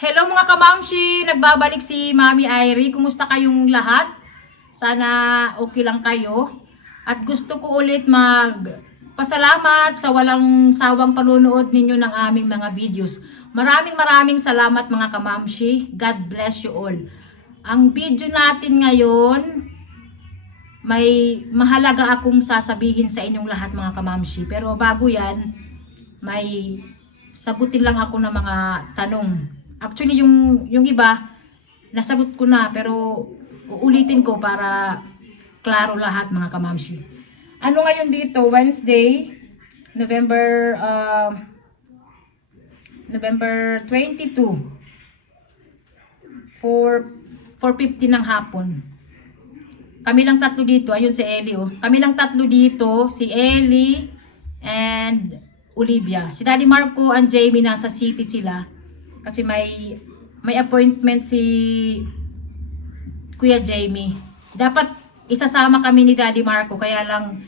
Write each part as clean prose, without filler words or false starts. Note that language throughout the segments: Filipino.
Hello mga kamamshi! Nagbabalik si Mami Irie. Kumusta kayong lahat? Sana okay lang kayo. At gusto ko ulit magpasalamat sa walang sawang panunood ninyo ng aming mga videos. Maraming salamat mga kamamshi. God bless you all. Ang video natin ngayon, may mahalaga akong sasabihin sa inyong lahat mga kamamshi. Pero bago yan, may sagutin lang ako ng mga tanong. Actually, yung iba, nasagot ko na, pero uulitin ko para klaro lahat mga kamamshi. Ano ngayon dito? Wednesday, November, November 22, 4:50 ng hapon. Kami lang tatlo dito. Ayun si Ellie, oh. Kami lang tatlo dito. Si Ellie and Olivia. Si Daddy Marco and Jamie nasa city sila. Kasi may appointment si Kuya Jamie. Dapat isasama kami ni Daddy Marco. Kaya lang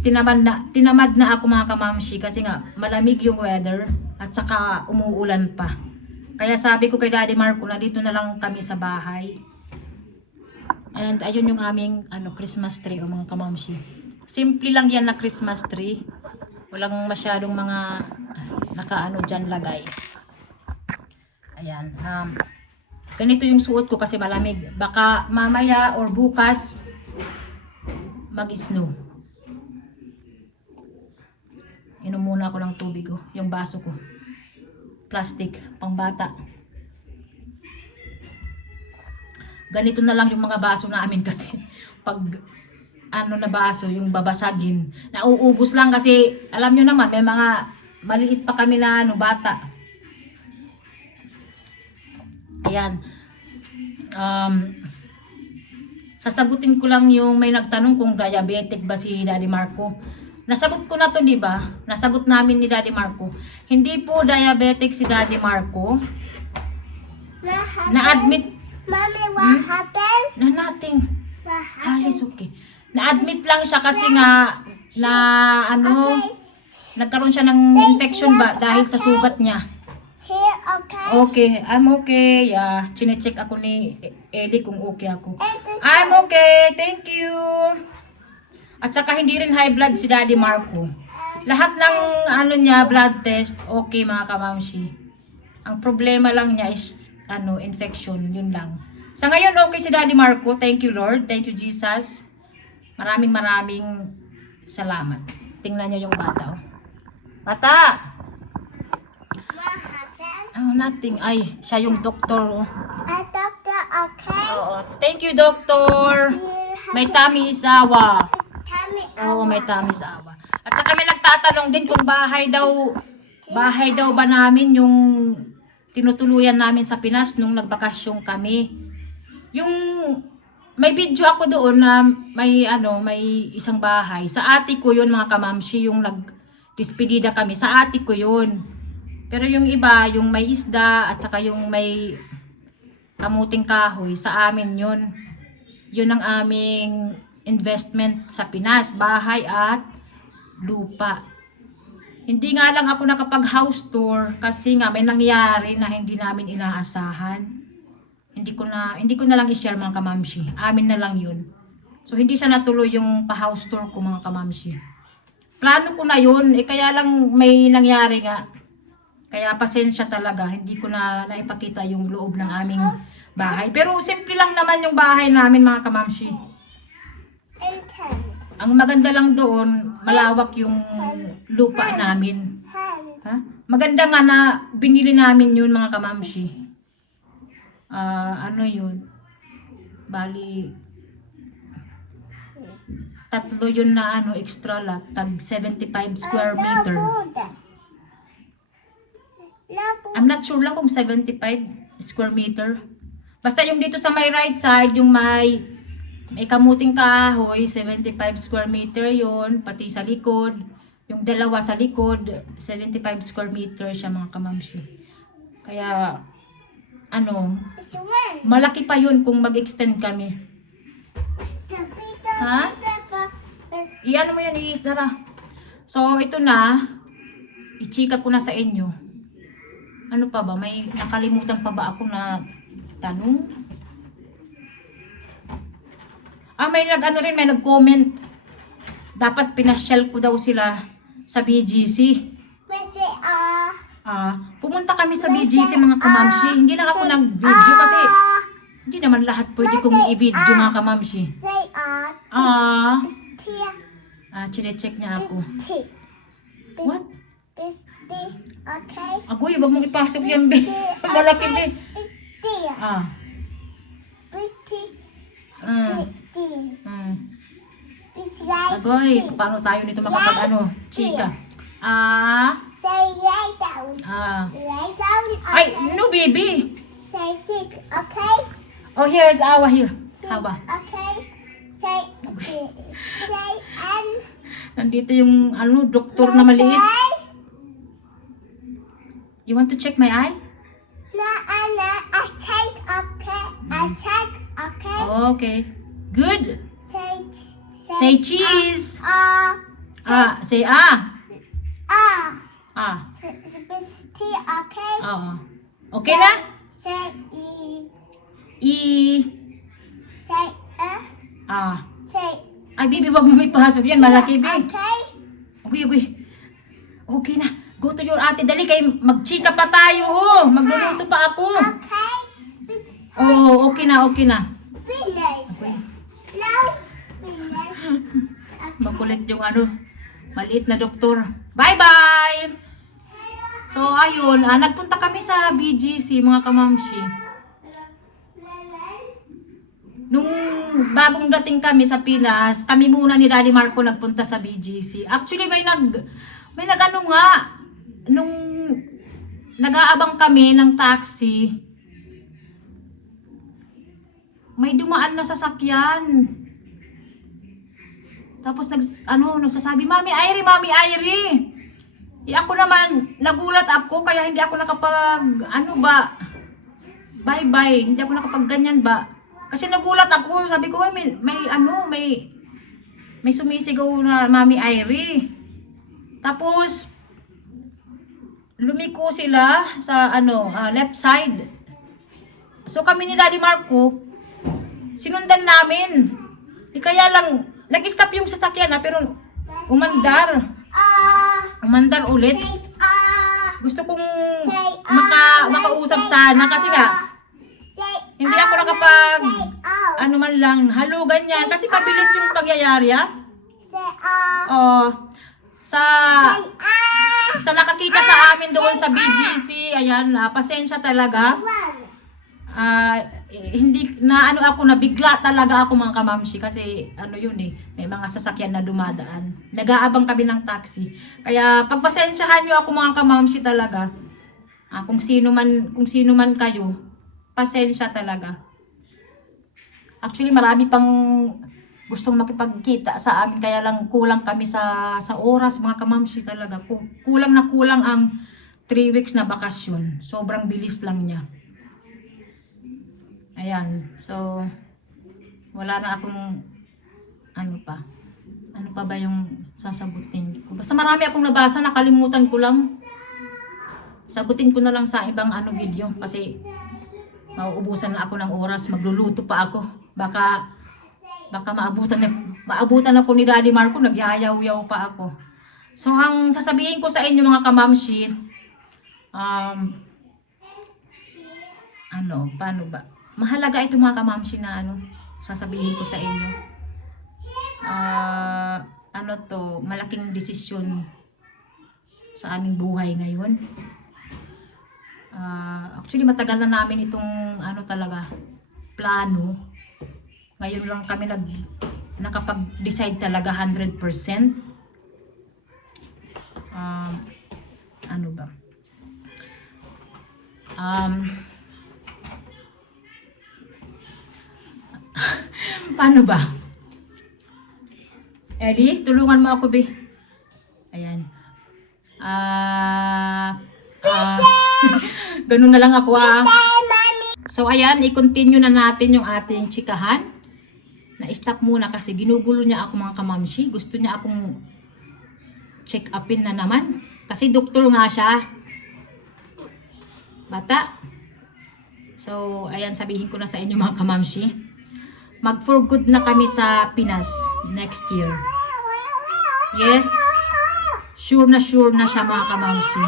tinamad na ako mga kamamshi. Kasi nga malamig yung weather. At saka umuulan pa. Kaya sabi ko kay Daddy Marco na dito na lang kami sa bahay. And ayun yung aming Christmas tree o mga kamamshi. Simple lang yan na Christmas tree. Walang masyadong mga nakaano dyan lagay. Ayan. Ganito yung suot ko kasi malamig. Baka mamaya or bukas mag-snow. Inom muna ako ng tubig ko. Yung baso ko. Plastic. Pang bata. Ganito na lang yung mga baso namin kasi pag na baso yung babasagin. Nauubos lang kasi alam nyo naman may mga maliit pa kami na bata. Ayan. Sasagutin ko lang yung may nagtanong kung diabetic ba si Daddy Marco. Nasagot ko na to, di ba? Nasagot namin ni Daddy Marco. Hindi po diabetic si Daddy Marco. Na-admit. Mommy, what happened? Nothing. What happened? Alis, okay. Na-admit lang siya kasi nga nagkaroon siya ng infection ba dahil sa sugat niya. Here, okay? Okay, I'm okay. Yeah, chine-check ako ni Ellie kung okay ako. I'm okay, thank you. At saka hindi rin high blood si Daddy Marco. Lahat ng niya, blood test, okay mga kamamshi. Ang problema lang niya is infection, yun lang. Sa ngayon okay si Daddy Marco. Thank you Lord, thank you Jesus. Maraming salamat. Tingnan niyo yung bata. Oh. Bata! What happened? Oh, nothing. Ay, siya yung doktor. Oh. Doctor, okay? Oo. Thank you, doktor. Here, May tummy isawa. tell me. Oo, may tummy isawa. At saka may nagtatanong din kung bahay daw ba namin yung tinutuluyan namin sa Pinas nung nagbakasyon kami. Yung may video ako doon na may isang bahay. Sa ate ko yun mga kamamshi, yung nagdispedida kami. Sa ate ko yun. Pero yung iba, yung may isda at saka yung may kamuting kahoy, sa amin yun. Yun ang aming investment sa Pinas. Bahay at lupa. Hindi nga lang ako nakapag house tour kasi nga may nangyari na hindi namin inaasahan. Hindi ko na lang i-share mga kamamshi. Amin na lang yun. So hindi siya natuloy yung pa-house tour ko mga kamamshi. Plano ko na yun, kaya lang may nangyari nga. Kaya pasensya talaga, hindi ko na naipakita yung loob ng aming bahay. Pero simple lang naman yung bahay namin mga kamamshi. And 10. Ang maganda lang doon, malawak yung lupa namin. Ha? Maganda nga na binili namin yun mga kamamshi. Yun? Bali, tatlo yun na extra lot, tag 75 square meter. I'm not sure lang kung 75 square meter. Basta yung dito sa may right side, yung may kamuting kahoy, 75 square meter yun, pati sa likod. Yung dalawa sa likod, 75 square meter siya mga kamamshi. Kaya, malaki pa yun kung mag-extend kami. Ha? Iyan mo yan, isara. So, ito na. I-chika ko na sa inyo. Ano pa ba? May nakalimutan pa ba ako na tanong? May may nag-comment. Dapat pinasyal ko daw sila sa BGC. Kasi, Pumunta kami sa BGC mga kamamshi. Hindi lang ako nag-video kasi hindi naman lahat pwede kong i-video mga kamamshi. say, Bistia. Chine-check niya ako. Bistia. What? Bistia. Okay? Agoy, wag mong ipasok yan, be. Malaki, be. Bistia. Bistia. Bistia. Bistia. Agoy, paano tayo nito makapag chika? Say lay down. Lay down. Ay, no, baby. Say sit. Okay? Oh, here, it's Awa here. Sit. Awa. Okay? Say and. Nandito yung, doktor na maliit. Say. You want to check my eye? No, I take okay. I take okay. Okay. Good. Say Say cheese. Say Bistia. Okay? Okay na? Say Say, say. Ay, baby, wag mo ipasok yan. Malaki, baby. Okay? Okay. Okay na. Go to your ate. Dali kay magchika pa tayo. Magluluto pa ako. Okay? Okay na. Finish. No. Finish. Makulit yung maliit na doktor. Bye-bye! So, ayun. Nagpunta kami sa BGC, mga kamamshi. Nung bagong dating kami sa Pinas, kami muna ni Daddy Marco nagpunta sa BGC. Actually, may nung nag-aabang kami ng taxi, may dumaan na sasakyan. Tapos nagsasabi, Mami Irie. Ako naman, nagulat ako, kaya hindi ako nakapag, bye-bye. Hindi ako nakapag ganyan ba. Kasi nagulat ako, sabi ko, may sumisigaw na Mami Irie. Tapos, lumiko sila sa left side. So kami ni Daddy Marco, sinundan namin. Kaya lang, nag-stop yung sasakyan pero umandar. Umandar ulit. Gusto kong makausap sana kasi nga, hindi ako nakapag, man lang, halugan yan. Kasi mabilis yung pangyayari, sa nakakita sa amin doon sa BGC, ayan, pasensya talaga. Hindi na ako nabigla talaga ako mga kamamshi kasi may mga sasakyan na dumadaan. Nag-aabang kami ng taxi. Kaya pagpasensyahan niyo ako mga kamamshi talaga. Kung sino man kayo, pasensya talaga. Actually marami pang gustong makipagkita sa amin, kaya lang kulang kami sa oras mga kamamshi talaga. Kulang na kulang ang 3 weeks na bakasyon. Sobrang bilis lang niya. Ayan, so wala na akong ano pa ba yung sasagutin ko. Basta marami akong nabasa, nakalimutan ko lang. Sagutin ko na lang sa ibang video kasi mauubusan na ako ng oras, magluluto pa ako. Baka maabutan ako ni Daddy Marco, nagyayaw-yaw pa ako. So ang sasabihin ko sa inyo mga kamamshi, paano ba? Mahalaga ito mga kamamshi na sasabihin ko sa inyo. Malaking desisyon sa aming buhay ngayon. Actually matagal na namin itong talaga plano. Ngayon lang kami nakapag-decide talaga 100%. Paano ba? Eddie, tulungan mo ako, be. Ayan. Ganun na lang ako, So, ayan, i-continue na natin yung ating chikahan. Na-stop muna kasi ginugulo niya ako mga kamamshi. Gusto niya akong check upin na naman. Kasi doktor nga siya. bata. So, ayan, sabihin ko na sa inyo mga kamamshi. Mag-for good na kami sa Pinas next year. Yes, sure na siya mga kamamshi.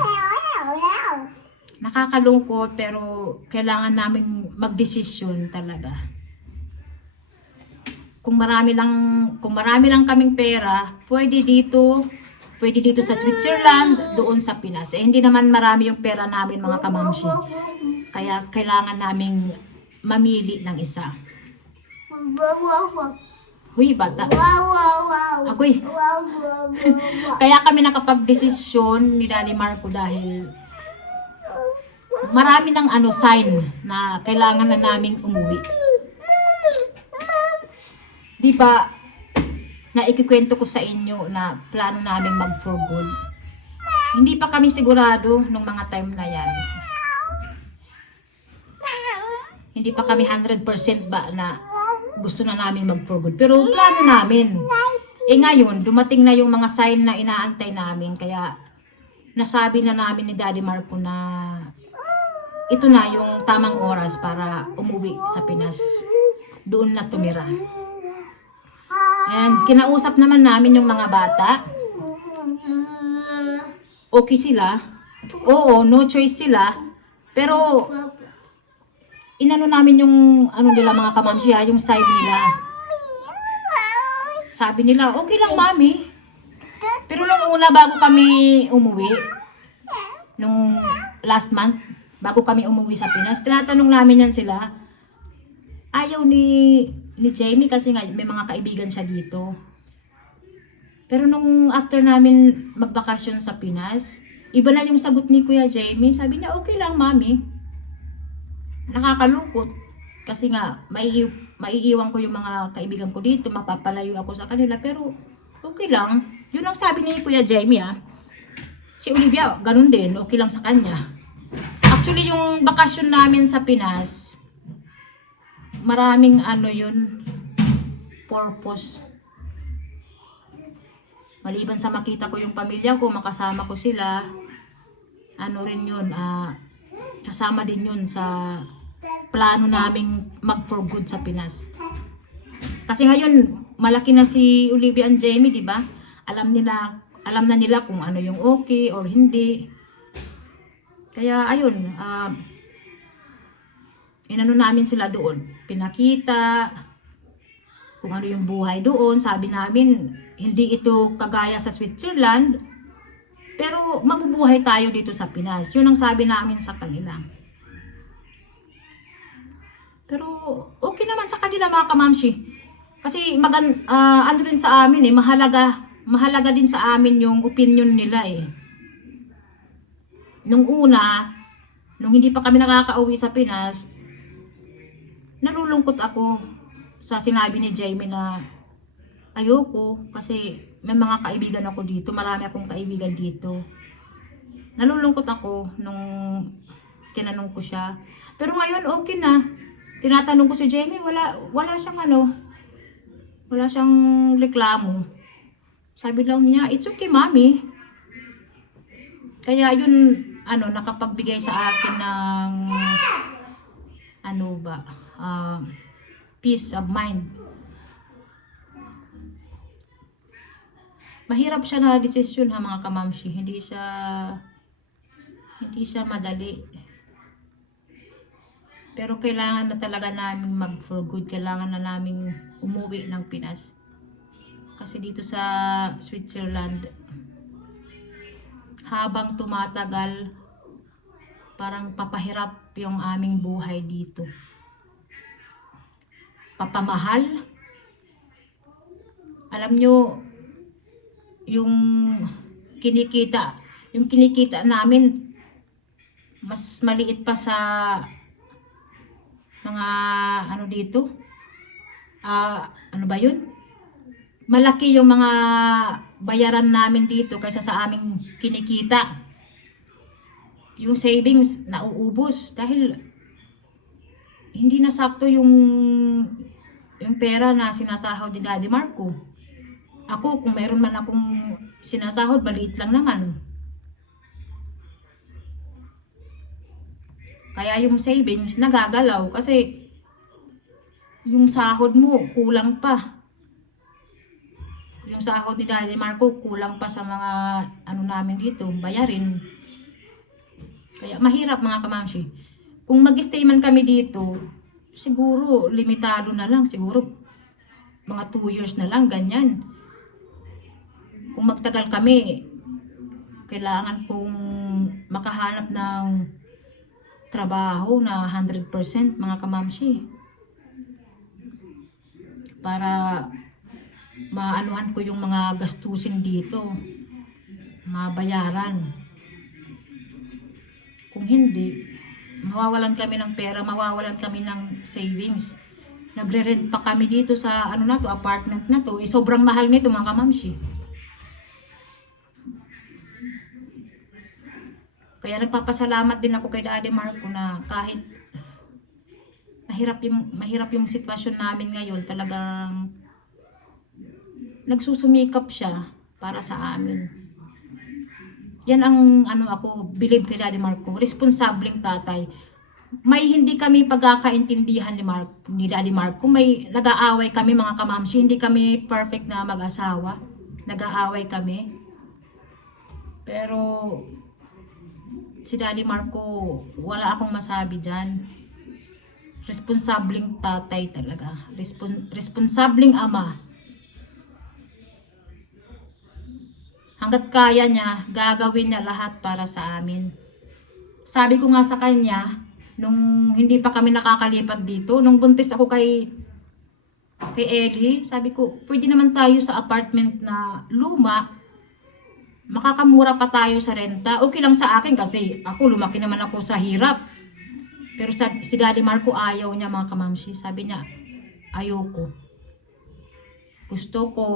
Nakakalungkot pero kailangan namin magdesisyon talaga. Kung marami lang kaming pera, pwede dito sa Switzerland, doon sa Pinas. Eh, hindi naman marami yung pera namin mga kamamshi. Kaya kailangan naming mamili ng isa. Huy, bata. Agoy. Kaya kami nakapag-desisyon ni Daddy Marco dahil marami ng sign na kailangan na naming umuwi. Di ba, na ikikwento ko sa inyo na plano namin mag for good. Hindi pa kami sigurado nung mga time na yan. Hindi pa kami 100% ba na gusto na namin mag for good. Pero plano namin. Eh ngayon, dumating na yung mga sign na inaantay namin. Kaya nasabi na namin ni Daddy Marco na ito na yung tamang oras para umuwi sa Pinas. Doon na tumira. And kinausap naman namin yung mga bata. Okay sila. Oo, no choice sila. Pero inano namin yung nila mga kamamshi, yung side nila. Sabi nila, okay lang mami. Pero nung una bago kami umuwi, nung last month, bago kami umuwi sa Pinas, tinatanong namin yan sila. Ayaw ni Jamie kasi nga may mga kaibigan siya dito. Pero nung after namin magbakasyon sa Pinas, iba na yung sagot ni Kuya Jamie. Sabi niya, okay lang mami. Nakakalungkot. Kasi nga, maiiwan ko yung mga kaibigan ko dito, mapapalayo ako sa kanila. Pero okay lang. Yun ang sabi ni Kuya Jamie Si Olivia, ganun din. Okay lang sa kanya. Actually, yung bakasyon namin sa Pinas, maraming yun, purpose. Maliban sa makita ko yung pamilya ko, makasama ko sila, rin yun, kasama din yun sa plano naming mag for good sa Pinas. Kasi ngayon, malaki na si Olivia and Jamie, di ba? Alam na nila kung ano yung okay or hindi. Kaya ayun, inano namin sila doon. Pinakita kung ano yung buhay doon. Sabi namin, hindi ito kagaya sa Switzerland, pero mabubuhay tayo dito sa Pinas. Yun ang sabi namin sa kanila. Pero okay naman sa kanila mga kamamshi. Kasi ano rin sa amin mahalaga din sa amin yung opinion nila Nung una, nung hindi pa kami nakakauwi sa Pinas, nalulungkot ako sa sinabi ni Jamie na ayoko kasi may mga kaibigan ako dito, marami akong kaibigan dito. Nalulungkot ako nung tinanong ko siya. Pero ngayon okay na. Tinatanong ko si Jamie, wala siyang reklamo. Sabi lang niya, it's okay mami. Kaya yun, nakapagbigay sa akin ng peace of mind. Mahirap siya na desisyon mga kamamshi. Hindi siya madali. Pero kailangan na talaga namin mag for good. Kailangan na namin umuwi ng Pinas. Kasi dito sa Switzerland, habang tumatagal, parang papahirap yung aming buhay dito. Papamahal. Alam nyo, yung kinikita namin, mas maliit pa sa mga dito. Ano ba yun? Malaki yung mga bayaran namin dito kaysa sa aming kinikita. Yung savings nauubos dahil hindi na sakto yung pera na sinasahod ni Daddy Marco. Ako, kung meron man akong sinasahod, maliit lang naman. Kaya yung savings nagagalaw kasi yung sahod mo kulang pa. Yung sahod ni Daddy Marco kulang pa sa mga ano namin dito, bayarin. Kaya mahirap mga kamamshi. Kung mag-stay man kami dito, siguro limitado na lang, siguro mga 2 years na lang, ganyan. Kung magtagal kami, kailangan kong makahanap ng trabaho na 100% mga kamamshi. Para maanuhan ko yung mga gastusin dito, mabayaran. Kung hindi, mawawalan kami ng pera, mawawalan kami ng savings. Nagre-rent pa kami dito sa ano na to, apartment na to. Sobrang mahal nito mga kamamshi. Kaya nagpapasalamat din ako kay Daddy Marco na kahit mahirap yung sitwasyon namin ngayon, talagang nagsusumikap siya para sa amin. Yan ang ano ako, believe kay Daddy Marco, responsableng tatay. May hindi kami pagkakaintindihan ni Daddy Marco, may nag-aaway kami mga kamamshi, hindi kami perfect na mag-asawa. Nag-aaway kami. Pero si Daddy Marco, wala akong masabi dyan. Responsableng tatay talaga. Responsableng ama. Hanggat kaya niya, gagawin niya lahat para sa amin. Sabi ko nga sa kanya, nung hindi pa kami nakakalipat dito, nung buntis ako kay Ellie, sabi ko, pwede naman tayo sa apartment na luma, makakamura pa tayo sa renta. Okay lang sa akin kasi ako lumaki naman ako sa hirap. Pero si Daddy Marco ayaw niya mga kamamshi. Sabi niya, ayoko. Gusto ko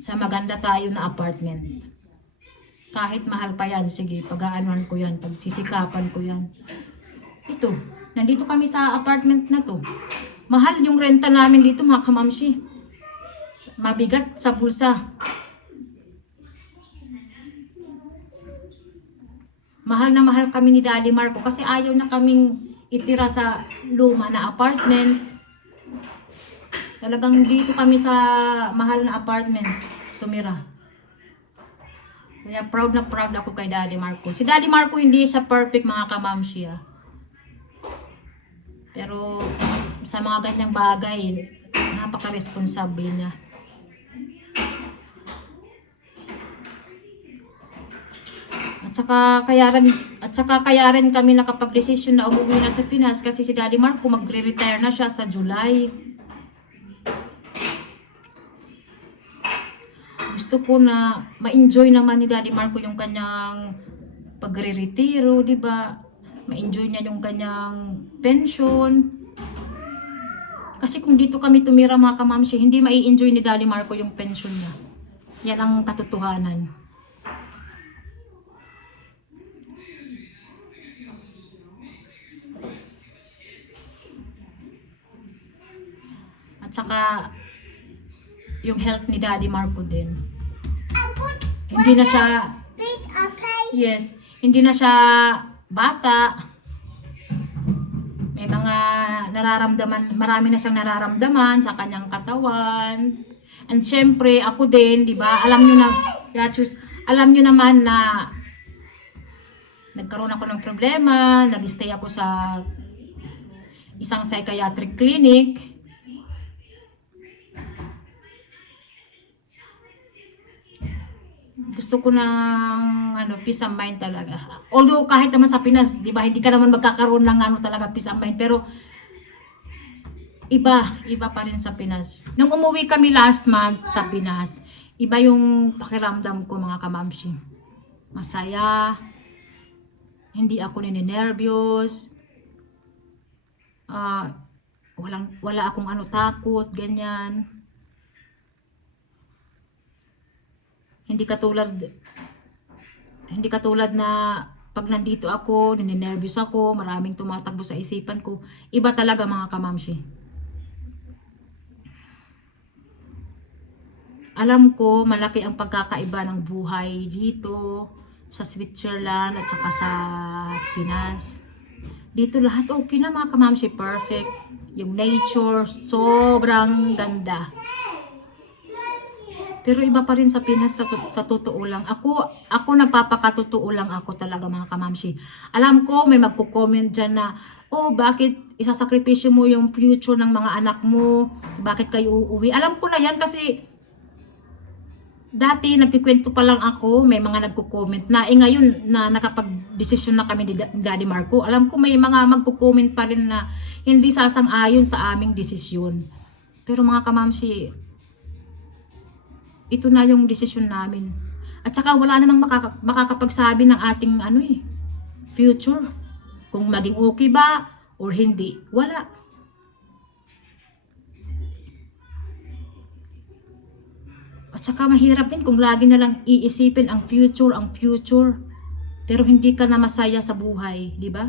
sa maganda tayo na apartment. Kahit mahal pa yan, sige, pag-aanuhan ko yan, pagsisikapan ko yan. Ito, nandito kami sa apartment na to. Mahal yung renta namin dito mga kamamshi. Mabigat sa bulsa. Mahal na mahal kami ni Daddy Marco kasi ayaw na kaming itira sa luma na apartment. Talagang dito kami sa mahal na apartment tumira. Kaya proud na proud ako kay Daddy Marco. Si Daddy Marco hindi sa perfect mga kamamshi. Pero sa mga ganyang bagay, napaka-responsable niya. At saka kaya rin kami nakapag-desisyon na umuwi na sa Pinas kasi si Daddy Marco magre-retire na siya sa July. Gusto ko na ma-enjoy naman ni Daddy Marco yung kanyang pagre-retiro, di ba? Ma-enjoy niya yung kanyang pension. Kasi kung dito kami tumira mga kamamshi, hindi mai-enjoy ni Daddy Marco yung pension niya. Yan ang katotohanan. At saka yung health ni Daddy Marco din. Hindi na siya, yes, hindi na siya bata. May mga nararamdaman, marami na siyang nararamdaman sa kanyang katawan. And syempre, ako din, di ba? Alam niyo na, alam niyo naman na nagkaroon ako ng problema, nag-stay ako sa isang psychiatric clinic. Gusto ko ng peace of mind talaga. Although kahit naman sa Pinas, 'di ba, hindi ka naman magkakaroon ng talaga peace of mind, pero iba pa rin sa Pinas. Nung umuwi kami last month sa Pinas, iba yung pakiramdam ko mga kamamshi. Masaya. Hindi ako ninenervyos. Wala akong takot, ganyan. Hindi katulad na pag nandito ako, ninenervyos ako, maraming tumatakbo sa isipan ko. Iba talaga mga kamamshi. Alam ko malaki ang pagkakaiba ng buhay dito sa Switzerland at saka sa Pinas. Dito lahat okay na mga kamamshi, perfect. Yung nature, sobrang ganda. Pero iba pa rin sa Pinas sa totoo lang. Ako nagpapakatotoo lang ako talaga mga kamamshi. Alam ko may magko-comment dyan na, oh bakit isasakripisyo mo yung future ng mga anak mo? Bakit kayo uuwi? Alam ko na yan kasi dati nagkikwento pa lang ako, may mga nagko-comment na. Ngayon na nakapag-desisyon na kami ni Daddy Marco, alam ko may mga magko-comment pa rin na hindi sasang-ayon sa aming desisyon. Pero mga kamamshi, ito na yung desisyon namin. At saka wala namang makakapagsabi ng ating future. Kung maging okay ba or hindi. Wala. At saka mahirap din kung lagi na lang iisipin ang future. Pero hindi ka na masaya sa buhay, di ba?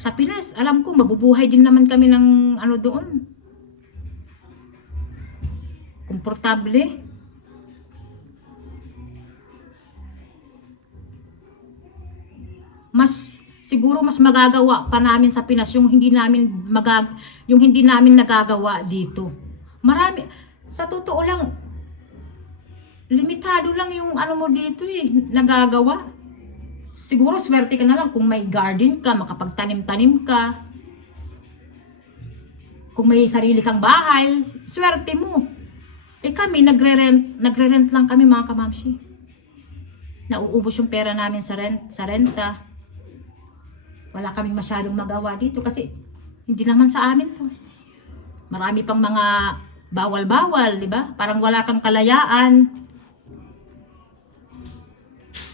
Sa Pinas, alam ko mabubuhay din naman kami ng doon. Komportable. Siguro mas magagawa pa namin sa Pinas yung hindi namin nagagawa dito. Marami, sa totoo lang, limitado lang yung mo dito nagagawa. Siguro swerte ka na lang kung may garden ka, makapagtanim-tanim ka. Kung may sarili kang bahay, swerte mo. Kami nagre-rent lang kami mga kamamshi. Nauubos yung pera namin sa renta. Wala kaming masyadong magawa dito kasi hindi naman sa amin to. Marami pang mga bawal-bawal, di ba? Parang wala kang kalayaan.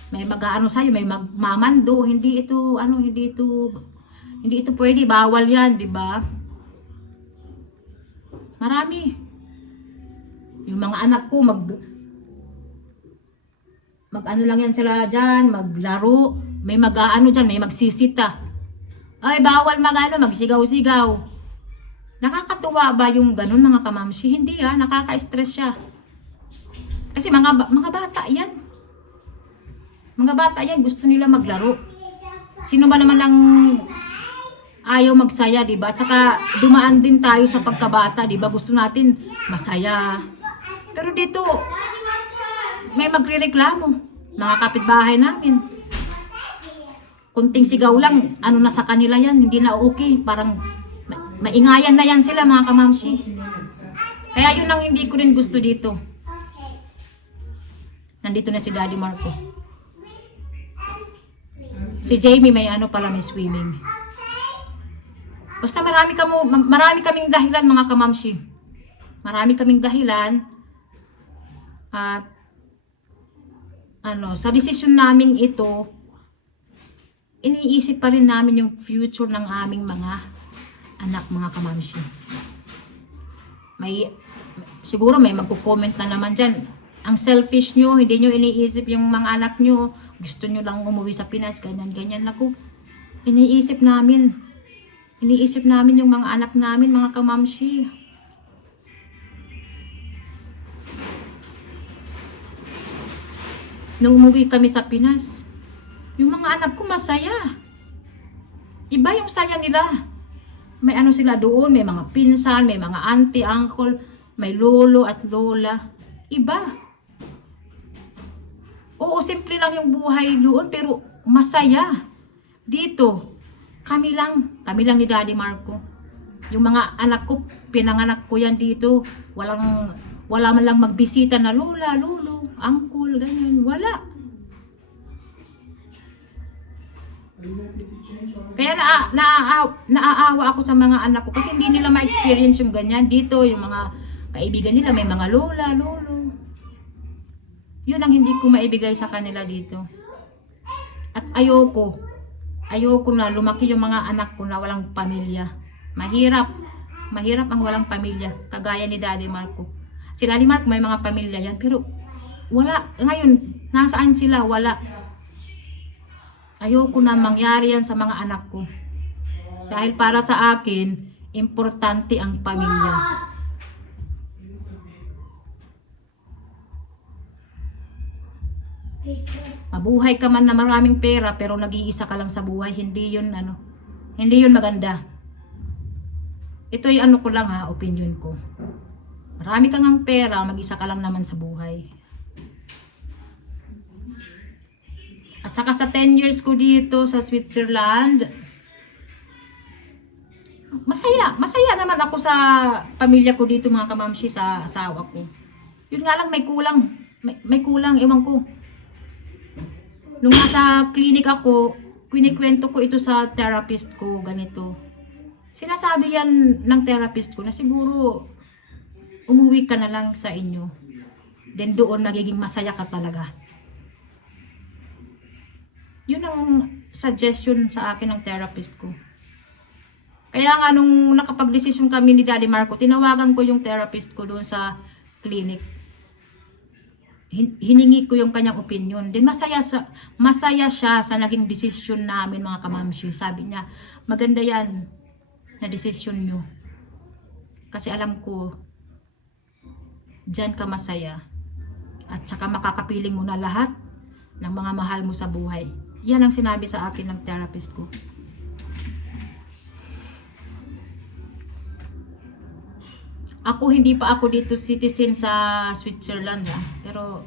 May mag-aano sa'yo, may magmamando, hindi ito pwede, bawal yan, di ba? Marami. Yung mga anak ko, mag-ano lang yan sila dyan, maglaro, may mag-aano dyan, may magsisita. Ay, bawal magsigaw-sigaw. Nakakatuwa ba yung ganun mga kamamshi? Hindi nakaka-stress siya. Kasi mga bata yan. Mga bata yan, gusto nila maglaro. Sino ba naman ang ayaw magsaya, di ba? Tsaka dumaan din tayo sa pagkabata, di ba? Gusto natin masaya. Pero dito, may magrereklamo. Mga kapitbahay namin. Kunting sigaw lang, na sa kanila yan, hindi na okay. Parang maingayan na yan sila mga kamamshi. Kaya yun ang hindi ko rin gusto dito. Nandito na si Daddy Marco. Si Jamie may pala, may swimming. Basta marami kaming dahilan mga kamamshi. Marami kaming dahilan. At sa desisyon namin ito, iniisip pa rin namin yung future ng aming mga anak mga kamamshi. Siguro may magko-comment na naman dyan. Ang selfish nyo, hindi nyo iniisip yung mga anak nyo. Gusto nyo lang umuwi sa Pinas, ganyan-ganyan. Naku, iniisip namin yung mga anak namin, mga kamamshi. Nung umuwi kami sa Pinas, yung mga anak ko masaya. Iba yung saya nila. May sila doon, may mga pinsan, may mga auntie, uncle, may lolo at lola. Iba. Oo, simple lang yung buhay doon, pero masaya. Dito, kami lang ni Daddy Marco. Yung mga anak ko, pinanganak ko yan dito. Wala man lang magbisita na lola, lolo, uncle, ganyan. Wala. Kaya naaawa ako sa mga anak ko kasi hindi nila ma-experience yung ganyan. Dito, yung mga kaibigan nila, may mga lola, lolo. Yun ang hindi ko maibigay sa kanila dito. At ayoko na lumaki yung mga anak ko na walang pamilya. Mahirap ang walang pamilya. Kagaya ni Daddy Marco. Si Daddy Marco may mga pamilya yan, pero wala. Ngayon, nasaan sila? Wala. Ayoko na mangyari yan sa mga anak ko. Dahil para sa akin, importante ang pamilya. Mabuhay ka man na maraming pera pero nag-iisa ka lang sa buhay, hindi yun hindi yun maganda. Ito yung ano ko lang ha, opinion ko. Marami kang ang pera, mag-isa ka lang naman sa buhay. At saka sa 10 years ko dito sa Switzerland, masaya naman ako sa pamilya ko dito mga kamamshi, sa asawa ko. Yun nga lang, may kulang, ewan ko. Nung nasa clinic ako, kwento ko ito sa therapist ko, ganito. Sinasabi yan ng therapist ko na siguro umuwi ka na lang sa inyo. Then doon magiging masaya ka talaga. Yun ang suggestion sa akin ng therapist ko. Kaya nga nung nakapag-desisyon kami ni Daddy Marco, tinawagan ko yung therapist ko doon sa clinic. Hiningi ko yung kanyang opinion. Then masaya siya sa naging desisyon namin mga kamamshi. Sabi niya, maganda yan na desisyon nyo. Kasi alam ko, dyan ka masaya. At saka makakapiling mo na lahat ng mga mahal mo sa buhay. Yan ang sinabi sa akin ng therapist ko. Ako, hindi pa ako dito citizen sa Switzerland pero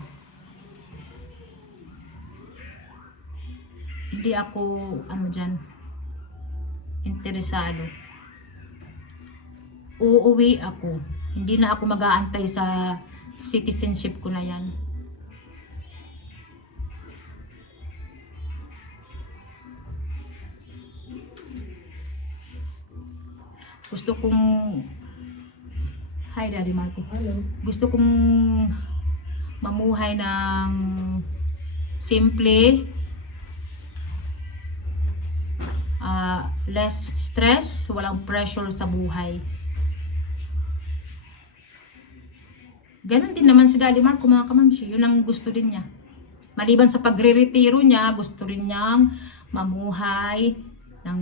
hindi ako dyan interesado. Uuwi ako. Hindi na ako mag-aantay sa citizenship ko na yan. Gusto kong Hi Daddy Marco. Hello. Gusto kong mamuhay ng simple, less stress, walang pressure sa buhay. Ganon din naman si Daddy Marco mga kamamshi. Yun ang gusto din niya. Maliban sa pagre-retiro niya, gusto rin niyang mamuhay ng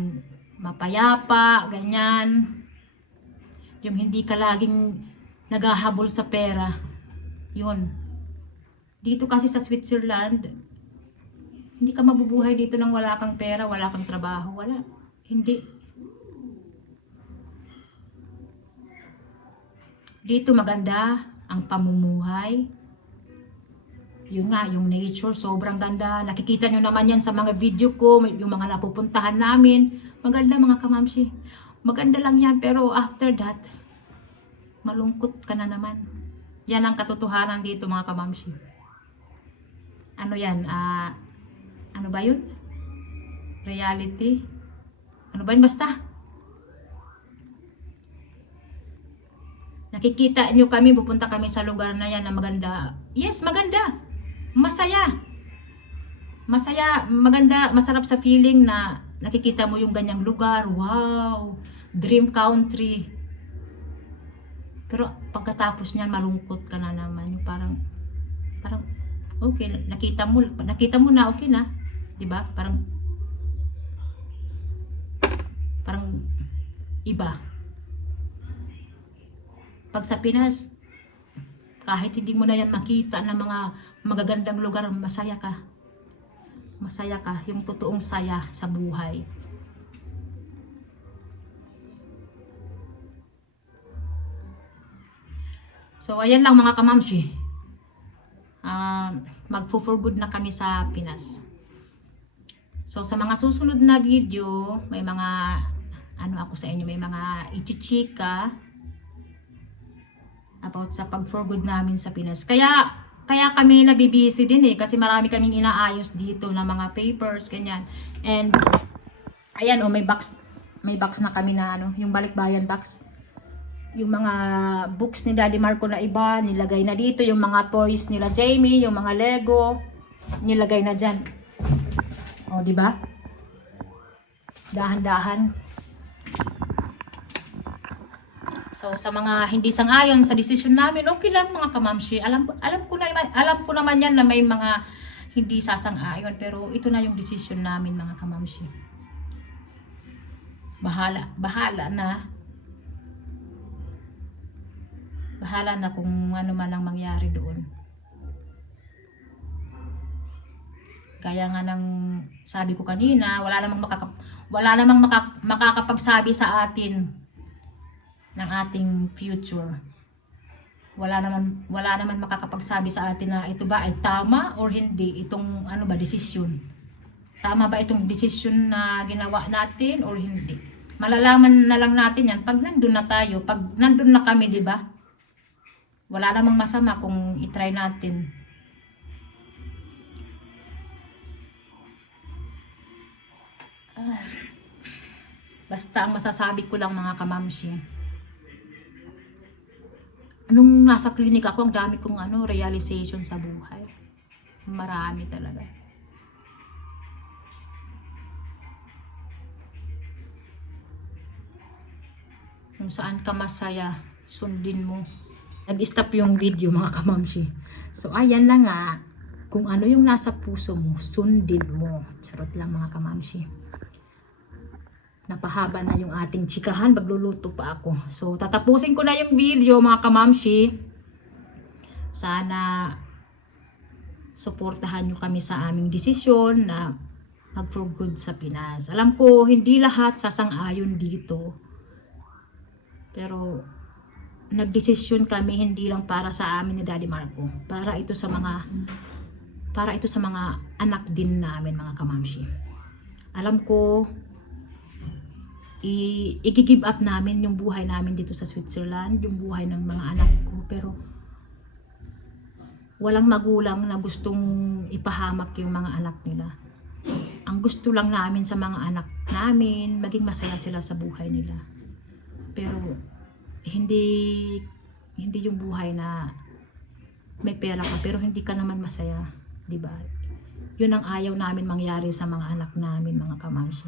mapayapa, ganyan. Yung hindi ka laging naghahabol sa pera. Yun. Dito kasi sa Switzerland, hindi ka mabubuhay dito nang wala kang pera, wala kang trabaho, wala. Hindi. Dito maganda ang pamumuhay. Yun nga, yung nature, sobrang ganda. Nakikita nyo naman yan sa mga video ko, yung mga napupuntahan namin. Maganda mga kamamshi. Maganda lang yan, pero after that, malungkot ka na naman. Yan ang katotohanan dito mga kamamshi. Ano yan? Ano ba yun? Reality? Ano ba yun? Basta. Nakikita nyo kami, pupunta kami sa lugar na yan na maganda. Yes, maganda. Masaya. Masaya, maganda, masarap sa feeling na nakikita mo yung ganyang lugar. Wow! Dream country. Pero pagkatapos niyan malungkot ka na naman. Yung parang okay, nakita mo na okay na, 'di ba? Parang iba. Pag sa Pinas, kahit hindi mo na yan makita ng mga magagandang lugar, masaya ka. Masaya ka, yung totoong saya sa buhay. So, ayan lang mga kamamshi. Magfo-for good na kami sa Pinas. So, sa mga susunod na video, may mga, ako sa inyo, may mga ichichika about sa pag-for good namin sa Pinas. Kaya kami nabibisi din kasi marami kaming inaayos dito na mga papers, ganyan. And, ayan may box na kami na yung balikbayan box. Yung mga books ni Daddy Marco na iba, nilagay na dito. Yung mga toys nila Jamie, yung mga Lego, nilagay na dyan. O, di ba? Dahan-dahan. So, sa mga hindi sang-ayon sa desisyon namin, okay lang mga kamamshi. Alam ko naman yan na may mga hindi sasang-ayon. Pero ito na yung desisyon namin mga kamamshi. Bahala na. Bahala na kung ano man ang mangyari doon. Gaya nga ng sabi ko kanina, wala namang makakapagsabi sa atin ng ating future. Wala naman makakapagsabi sa atin na ito ba ay tama or hindi, itong ano ba, desisyon. Tama ba itong desisyon na ginawa natin or hindi? Malalaman na lang natin yan pag nandun na tayo, pag nandun na kami, di ba? Wala namang masama kung itry natin. Basta ang masasabi ko lang mga kamamshi, nung nasa clinic ako, ang dami kong realization sa buhay. Marami talaga. Kung saan ka masaya, sundin mo. Nag-stop yung video mga kamamshi. So ayan lang nga, kung ano yung nasa puso mo, sundin mo. Charot lang mga kamamshi. Napahaba na yung ating chikahan, magluluto pa ako. So, tatapusin ko na yung video mga kamamshi. Sana suportahan nyo kami sa aming desisyon na mag for good sa Pinas. Alam ko, hindi lahat sasang-ayon dito. Pero, nagdesisyon kami hindi lang para sa amin ni Daddy Marco. Para ito sa mga anak din namin mga kamamshi. Alam ko, i-give up namin yung buhay namin dito sa Switzerland, yung buhay ng mga anak ko, pero walang magulang na gustong ipahamak yung mga anak nila. Ang gusto lang namin sa mga anak namin, maging masaya sila sa buhay nila. Pero hindi yung buhay na may pera ka pero hindi ka naman masaya, di ba? Yun ang ayaw namin mangyari sa mga anak namin, mga kamamshi.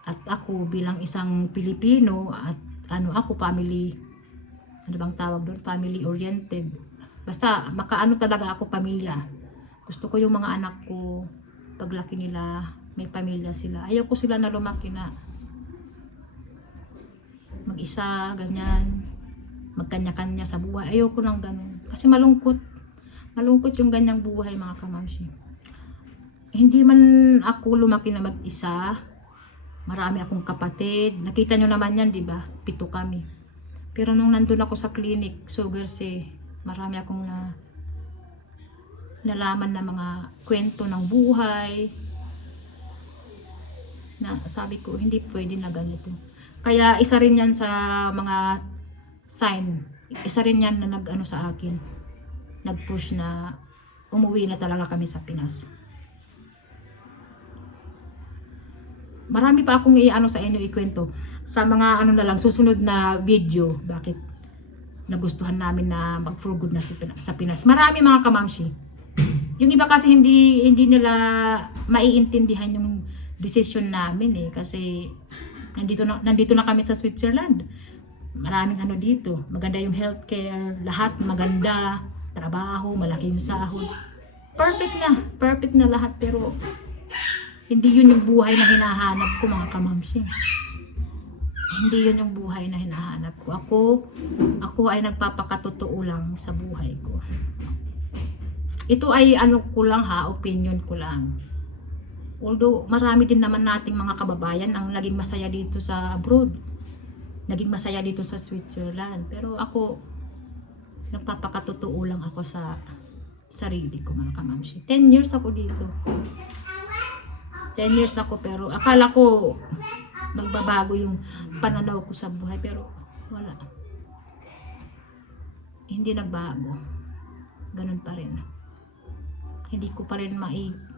At ako bilang isang Pilipino at ako family, ano bang tawag doon? Family oriented. Basta makaano talaga ako pamilya. Gusto ko yung mga anak ko paglaki nila may pamilya sila. Ayaw ko sila na lumaki na mag-isa, ganyan, magkanya-kanya sa buhay. Ayaw ko nang ganun. Kasi malungkot yung ganyang buhay mga kamamshi. Hindi man ako lumaki na mag-isa. Marami akong kapatid. Nakita nyo naman yan, di ba? 7 kami. Pero nung nandun ako sa clinic, marami akong nalaman na mga kwento ng buhay. Na sabi ko, hindi pwede na ganito. Kaya isa rin yan sa mga sign. Isa rin yan na sa akin. Nag-push na umuwi na talaga kami sa Pinas. Marami pa akong sa inyo ikwento sa mga na lang susunod na video bakit nagustuhan namin na mag for good na sa Pinas. Marami mga kamamshi. Yung iba kasi hindi nila maiintindihan yung decision namin kasi nandito na kami sa Switzerland. Maraming dito. Maganda yung healthcare, lahat maganda, trabaho, malaki yung sahod. Perfect na lahat pero hindi yun yung buhay na hinahanap ko mga kamamshi. Hindi yun yung buhay na hinahanap ko. Ako ay nagpapakatotoo lang sa buhay ko. Ito ay ko lang opinion ko lang. Although marami din naman nating mga kababayan ang naging masaya dito sa abroad. Naging masaya dito sa Switzerland. Pero ako, nagpapakatotoo lang ako sa sarili ko mga kamamshi. 10 years ako dito. 10 years ako pero akala ko magbabago yung pananaw ko sa buhay pero wala. Hindi nagbago. Ganun pa rin. Hindi ko pa rin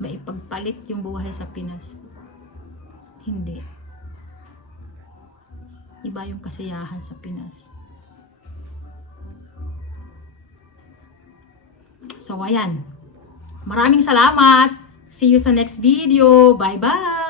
maipagpalit yung buhay sa Pinas. Hindi. Iba yung kasiyahan sa Pinas. So ayan. Maraming salamat. See you sa next video. Bye-bye!